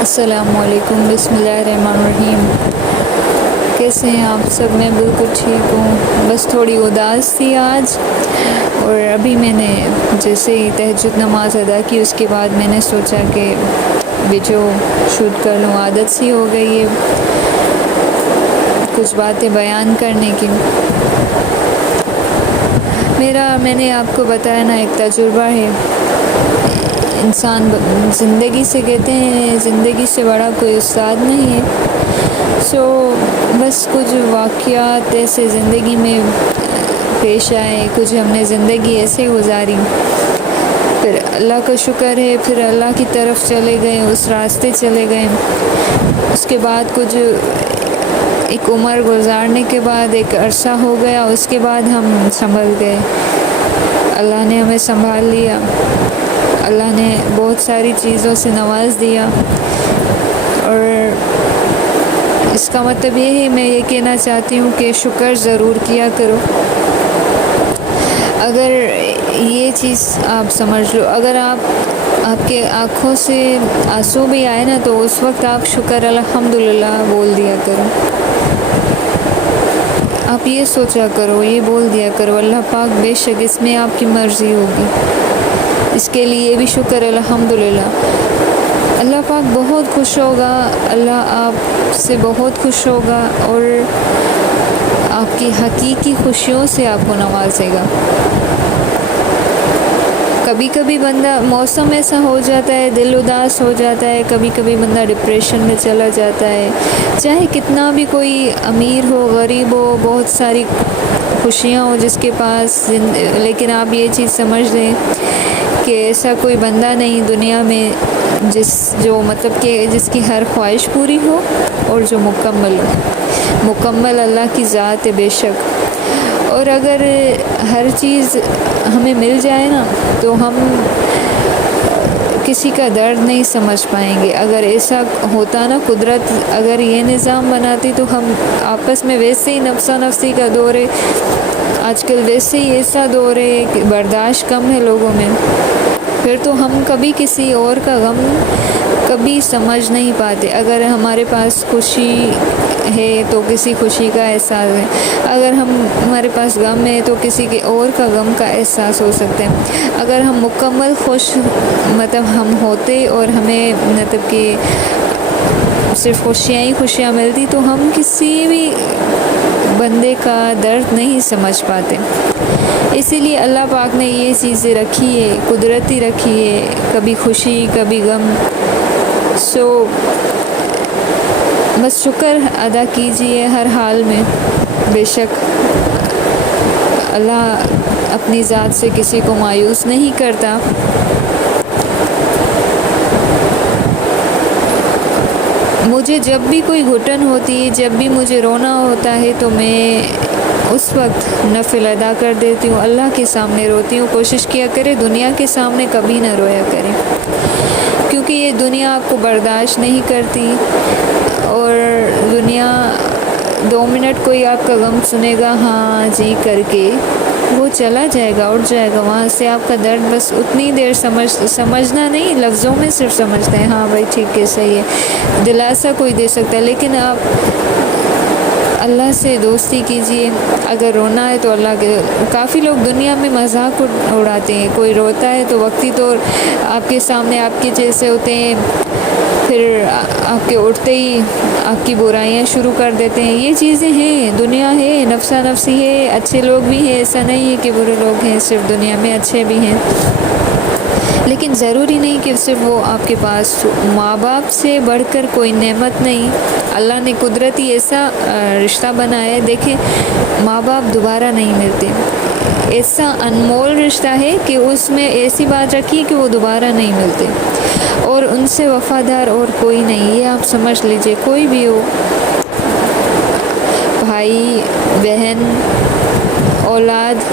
السلام علیکم، بسم اللہ الرحمن الرحیم۔ کیسے ہیں آپ سب؟ میں بالکل ٹھیک ہوں، بس تھوڑی اداس تھی آج، اور ابھی میں نے جیسے ہی تہجد نماز ادا کی اس کے بعد میں نے سوچا کہ ویڈیو شوٹ کر لوں۔ عادت سی ہو گئی ہے کچھ باتیں بیان کرنے کی۔ میں نے آپ کو بتایا نا، ایک تجربہ ہے۔ انسان زندگی سے کہتے ہیں زندگی سے بڑا کوئی استاد نہیں ہے، بس کچھ واقعات ایسے زندگی میں پیش آئے، کچھ ہم نے زندگی ایسے گزاری، پھر اللہ کا شکر ہے، پھر اللہ کی طرف چلے گئے، اس راستے چلے گئے۔ اس کے بعد کچھ ایک عمر گزارنے کے بعد ایک عرصہ ہو گیا، اس کے بعد ہم سنبھل گئے، اللہ نے ہمیں سنبھال لیا، اللہ نے بہت ساری چیزوں سے نواز دیا۔ اور اس کا مطلب یہ ہے، میں یہ کہنا چاہتی ہوں کہ شکر ضرور کیا کرو۔ اگر یہ چیز آپ سمجھ لو، اگر آپ کے آنکھوں سے آنسو بھی آئے نا، تو اس وقت آپ شکر الحمدللہ بول دیا کرو۔ آپ یہ سوچا کرو، یہ بول دیا کرو، اللہ پاک بے شک اس میں آپ کی مرضی ہوگی، اس کے لیے بھی شکر الحمدللہ۔ اللہ پاک بہت خوش ہوگا، اللہ آپ سے بہت خوش ہوگا، اور آپ کی حقیقی خوشیوں سے آپ کو نوازے گا۔ کبھی کبھی بندہ موسم ایسا ہو جاتا ہے، دل اداس ہو جاتا ہے، کبھی کبھی بندہ ڈپریشن میں چلا جاتا ہے، چاہے کتنا بھی کوئی امیر ہو، غریب ہو، بہت ساری خوشیاں ہو جس کے پاس، لیکن آپ یہ چیز سمجھ لیں کہ ایسا کوئی بندہ نہیں دنیا میں جس کی ہر خواہش پوری ہو اور جو مکمل ہو۔ مکمل اللہ کی ذات ہے بے شک۔ اور اگر ہر چیز ہمیں مل جائے نا، تو ہم کسی کا درد نہیں سمجھ پائیں گے۔ اگر ایسا ہوتا نا، قدرت اگر یہ نظام بناتی، تو ہم آپس میں ویسے ہی نفسا نفسی کا دور ہے آج کل، ویسے ہی ایسا دور ہے کہ برداشت کم ہے لوگوں میں، پھر تو ہم کبھی کسی اور کا غم کبھی سمجھ نہیں پاتے۔ اگر ہمارے پاس خوشی ہے تو کسی خوشی کا احساس ہے، اگر ہمارے پاس غم ہے تو کسی کے اور کا غم کا احساس ہو سکتا ہے۔ اگر ہم مکمل خوش ہم ہوتے اور ہمیں کہ صرف خوشیاں ہی خوشیاں ملتی، تو ہم کسی بھی بندے کا درد نہیں سمجھ پاتے۔ اسی لیے اللہ پاک نے یہ چیزیں رکھی ہے، قدرتی رکھی ہے، کبھی خوشی کبھی غم۔ بس شکر ادا کیجئے ہر حال میں، بے شک اللہ اپنی ذات سے کسی کو مایوس نہیں کرتا۔ مجھے جب بھی کوئی گھٹن ہوتی ہے، جب بھی مجھے رونا ہوتا ہے، تو میں اس وقت نفل ادا کر دیتی ہوں، اللہ کے سامنے روتی ہوں۔ کوشش کیا کرے دنیا کے سامنے کبھی نہ رویا کرے، کیونکہ یہ دنیا آپ کو برداشت نہیں کرتی، اور دنیا 2 منٹ کوئی آپ کا غم سنے گا ہاں جی کر کے، وہ چلا جائے گا، اٹھ جائے گا وہاں سے۔ آپ کا درد بس اتنی دیر سمجھنا نہیں، لفظوں میں صرف سمجھتے ہیں، ہاں بھائی ٹھیک ہے، صحیح ہے، دلاسا کوئی دے سکتا ہے، لیکن آپ اللہ سے دوستی کیجئے۔ اگر رونا ہے تو اللہ کے، کافی لوگ دنیا میں مذاق اڑاتے ہیں، کوئی روتا ہے تو وقتی طور آپ کے سامنے آپ کے جیسے ہوتے ہیں، پھر آپ کے اٹھتے ہی آپ کی برائیاں شروع کر دیتے ہیں۔ یہ چیزیں ہیں، دنیا ہے، نفسا نفسی ہے، اچھے لوگ بھی ہیں، ایسا نہیں ہے کہ برے لوگ ہیں، صرف دنیا میں اچھے بھی ہیں، لیکن ضروری نہیں کہ صرف وہ آپ کے پاس ماں باپ سے بڑھ کر کوئی نعمت نہیں۔ اللہ نے قدرتی ایسا رشتہ بنایا ہے، دیکھیں ماں باپ دوبارہ نہیں ملتے، ایسا انمول رشتہ ہے کہ اس میں ایسی بات رکھی کہ وہ دوبارہ نہیں ملتے، اور ان سے وفادار اور کوئی نہیں۔ یہ آپ سمجھ لیجئے، کوئی بھی ہو، بھائی بہن اولاد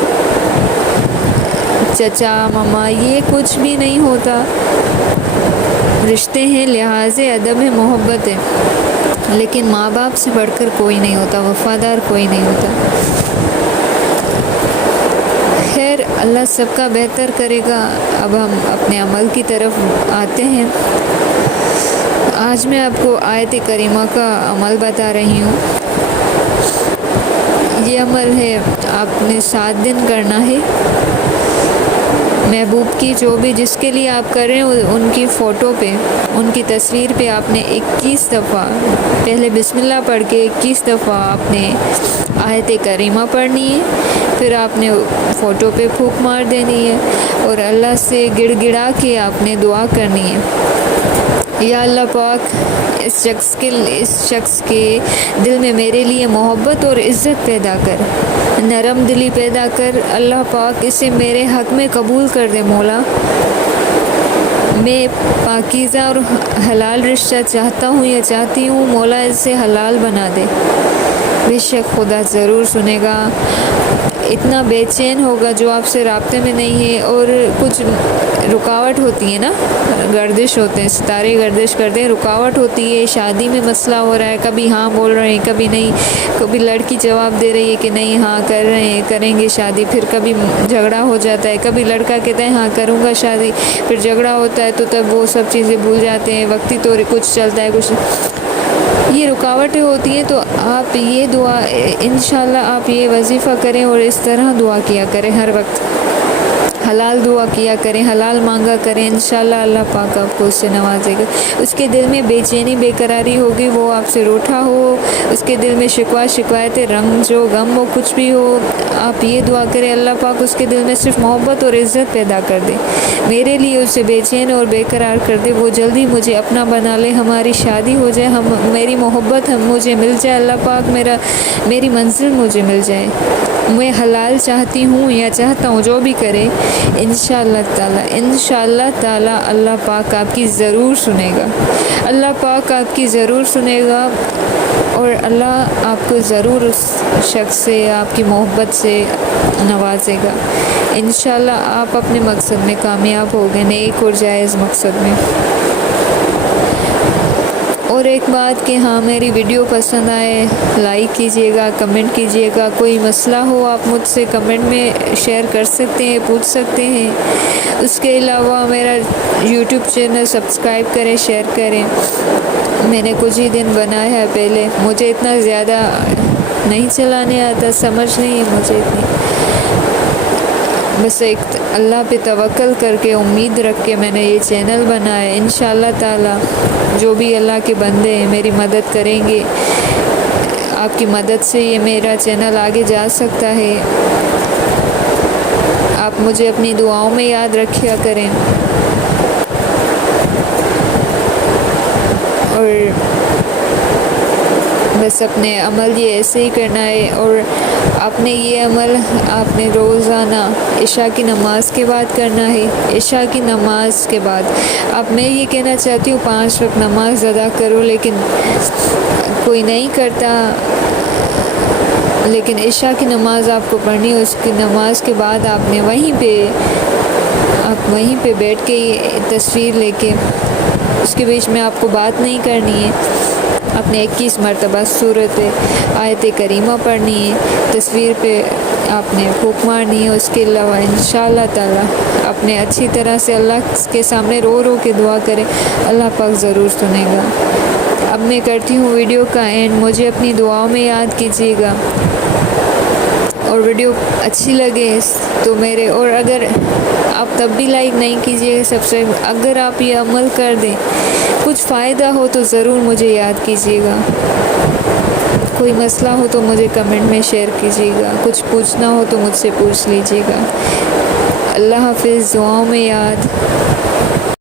چچا ماما، یہ کچھ بھی نہیں ہوتا۔ رشتے ہیں، لحاظ ادب ہے، محبت ہے، لیکن ماں باپ سے بڑھ کر کوئی نہیں ہوتا، وفادار کوئی نہیں ہوتا۔ خیر، اللہ سب کا بہتر کرے گا۔ اب ہم اپنے عمل کی طرف آتے ہیں۔ آج میں آپ کو آیت کریمہ کا عمل بتا رہی ہوں. یہ عمل ہے آپ نے 7 دن کرنا ہے. محبوب کی جو بھی جس کے لیے آپ کر رہے ہیں ان کی فوٹو پہ، ان کی تصویر پہ آپ نے 21 دفعہ پہلے بسم اللہ پڑھ کے 21 دفعہ آپ نے آیت کریمہ پڑھنی ہے. پھر آپ نے فوٹو پہ پھونک مار دینی ہے اور اللہ سے گڑ گڑا کے آپ نے دعا کرنی ہے. یا اللہ پاک اس شخص کے دل میں میرے لیے محبت اور عزت پیدا کر، نرم دلی پیدا کر. اللہ پاک اسے میرے حق میں قبول کر دے. مولا میں پاکیزہ اور حلال رشتہ چاہتا ہوں یا چاہتی ہوں، مولا اسے حلال بنا دے. بے شک خدا ضرور سنے گا. اتنا بے چین ہوگا جو آپ سے رابطے میں نہیں ہے، اور کچھ رکاوٹ ہوتی ہے نا، گردش ہوتے ہیں، ستارے گردش کرتے ہیں، رکاوٹ ہوتی ہے. شادی میں مسئلہ ہو رہا ہے، کبھی ہاں بول رہے ہیں کبھی نہیں، کبھی لڑکی جواب دے رہی ہے کہ نہیں ہاں کر رہے ہیں کریں گے شادی، پھر کبھی جھگڑا ہو جاتا ہے، کبھی لڑکا کہتا ہے ہاں کروں گا شادی، پھر جھگڑا ہوتا ہے تو تب وہ سب چیزیں بھول جاتے ہیں. وقتی طور کچھ چلتا ہے، کچھ یہ رکاوٹیں ہوتی ہیں. تو آپ یہ دعا انشاءاللہ آپ یہ وظیفہ کریں اور اس طرح دعا کیا کریں، ہر وقت حلال دعا کیا کریں، حلال مانگا کریں. انشاءاللہ اللہ پاک آپ کو اس سے نوازے گا. اس کے دل میں بے چینی بے قراری ہوگی، وہ آپ سے روٹھا ہو، اس کے دل میں شکوہ شکایتیں رنج ہو غم ہو کچھ بھی ہو، آپ یہ دعا کریں اللہ پاک اس کے دل میں صرف محبت اور عزت پیدا کر دے، میرے لیے اسے بے چین اور بے قرار کر دے. وہ جلدی مجھے اپنا بنا لے، ہماری شادی ہو جائے، میری محبت مجھے مل جائے. اللہ پاک میری منزل مجھے مل جائے. میں حلال چاہتی ہوں یا چاہتا ہوں، جو بھی کرے انشاءاللہ تعالی اللہ پاک آپ کی ضرور سنے گا. اللہ پاک آپ کی ضرور سنے گا اور اللہ آپ کو ضرور اس شخص سے، آپ کی محبت سے نوازے گا. انشاءاللہ آپ اپنے مقصد میں کامیاب ہوگے، نیک اور جائز مقصد میں. اور ایک بات کہ ہاں میری ویڈیو پسند آئے لائک کیجیے گا، کمنٹ کیجیے گا. کوئی مسئلہ ہو آپ مجھ سے کمنٹ میں شیئر کر سکتے ہیں، پوچھ سکتے ہیں. اس کے علاوہ میرا یوٹیوب چینل سبسکرائب کریں، شیئر کریں. میں نے کچھ ہی دن بنایا ہے پہلے، مجھے اتنا زیادہ نہیں چلانے آتا، سمجھ نہیں ہے مجھے اتنی. بس ایک اللہ پہ توکل کر کے امید رکھ کے میں نے یہ چینل بنایا ہے. انشاءاللہ تعالی جو بھی اللہ کے بندے ہیں میری مدد کریں گے، آپ کی مدد سے یہ میرا چینل آگے جا سکتا ہے. آپ مجھے اپنی دعاؤں میں یاد رکھیا کریں. اور بس اپنے عمل یہ ایسے ہی کرنا ہے. اور آپ نے یہ عمل آپ نے روزانہ عشاء کی نماز کے بعد کرنا ہے. عشاء کی نماز کے بعد میں یہ کہنا چاہتی ہوں 5 وقت نماز ادا کرو، لیکن کوئی نہیں کرتا. لیکن عشاء کی نماز آپ کو پڑھنی ہے. اس کی نماز کے بعد آپ نے وہیں پہ بیٹھ کے یہ تصویر لے کے، اس کے بیچ میں آپ کو بات نہیں کرنی ہے. آپ نے 21 مرتبہ سورت آیت کریمہ پڑھنی ہے، تصویر پہ آپ نے پھونک مارنی ہے. اس کے علاوہ انشاءاللہ تعالی آپ نے اچھی طرح سے اللہ کے سامنے رو رو کے دعا کرے، اللہ پاک ضرور سنے گا. اب میں کرتی ہوں ویڈیو کا اینڈ. مجھے اپنی دعاؤں میں یاد کیجیے گا، اور ویڈیو اچھی لگے تو میرے، اور اگر آپ تب بھی لائک نہیں کیجیے اگر آپ یہ عمل کر دیں کچھ فائدہ ہو تو ضرور مجھے یاد کیجیے گا. کوئی مسئلہ ہو تو مجھے کمنٹ میں شیئر کیجیے گا، کچھ پوچھنا ہو تو مجھ سے پوچھ لیجیے گا. اللہ حافظ. دعاؤں میں یاد.